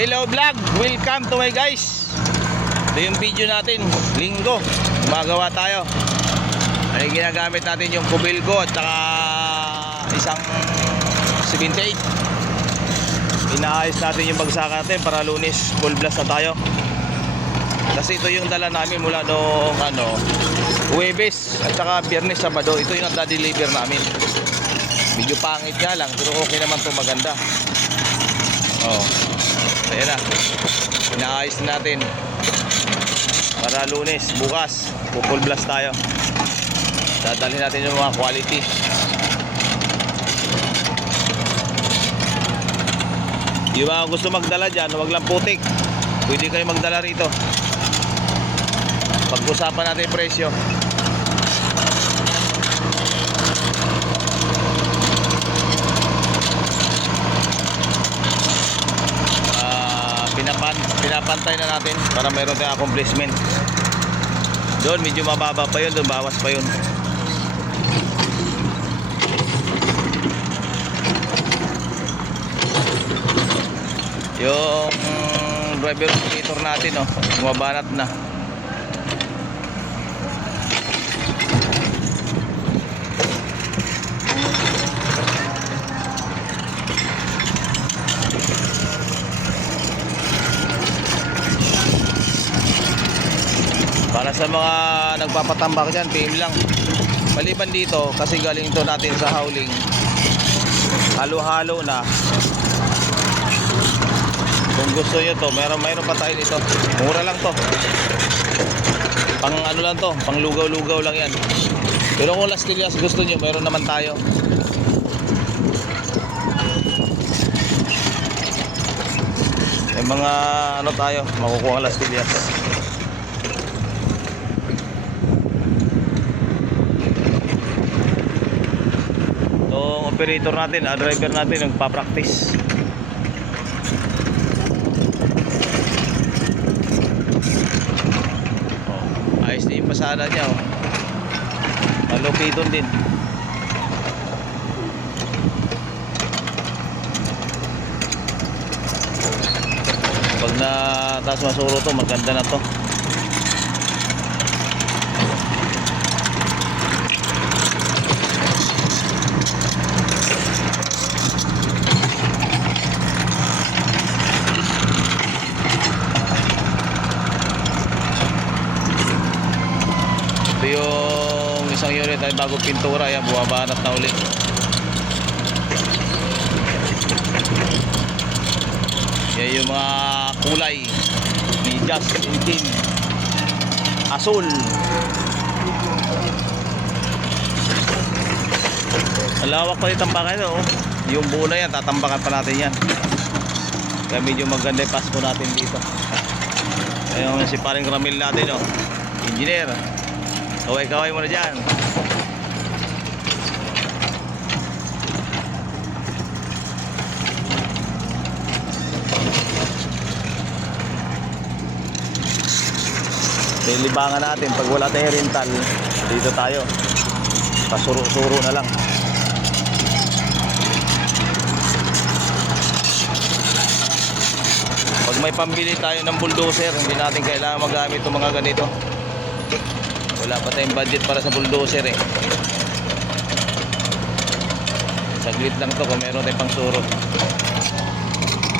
Hello vlog, welcome to my guys. Ito yung video natin, linggo, gumagawa tayo. Ay ginagamit natin yung kubilko at saka isang 78. Inaayos natin yung bagsak natin para Lunes full blast na tayo. Kasi ito yung dala namin mula noong Huwebes at saka Biyernes, Sabado. Ito yung nagda-deliver namin. Medyo pangit nga lang pero okay naman to, maganda. Oh, ayan na, inaayos natin para Lunes, bukas full blast tayo. Dadalhin natin yung mga quality. Yung mga gusto magdala dyan, wag lang putik, pwede kayo magdala rito. Pag-usapan natin yung presyo. Pinapantay na natin para mayroon tayong accomplishment. Doon medyo mababa pa yun, doon bawas pa yun. Yung driver indicator natin, bumabanat na. Para sa mga nagpapatambak dyan, PM lang. Maliban dito, kasi galing ito natin sa hauling, halo-halo na. Kung gusto nyo to, mayroon pa tayo dito. Mura lang to. Pang ano lang to, pang lugaw-lugaw lang yan. Pero kung Las Tillas gusto nyo, mayroon naman tayo. May mga ano tayo, makukuha Las Tillas. Operator natin, driver natin nagpa-practice. Ayos din yung pasada niya, Malupitong din. Pag nataas masuro to, maganda na to. Ito yung isang unit ay bagong pintura, yan, buwabanat na ulit. Yan yung mga kulay, medyas, itim, asul. Malawak pa rin tambakan, yung buo na yan, tatambakan pa natin yan. Kaya medyo maganda yung pasko natin dito. Ayun si paring Ramil natin, engineer. Kaway-kaway mo na dyan. Libangan natin. Pag wala tayong rental, dito tayo. Pasuro-suro na lang. Pag may pambili tayo ng bulldozer, hindi natin kailangan magamit itong mga ganito. Wala pa tayong budget para sa bulldozer Saglit lang to kung meron tayong pang suro.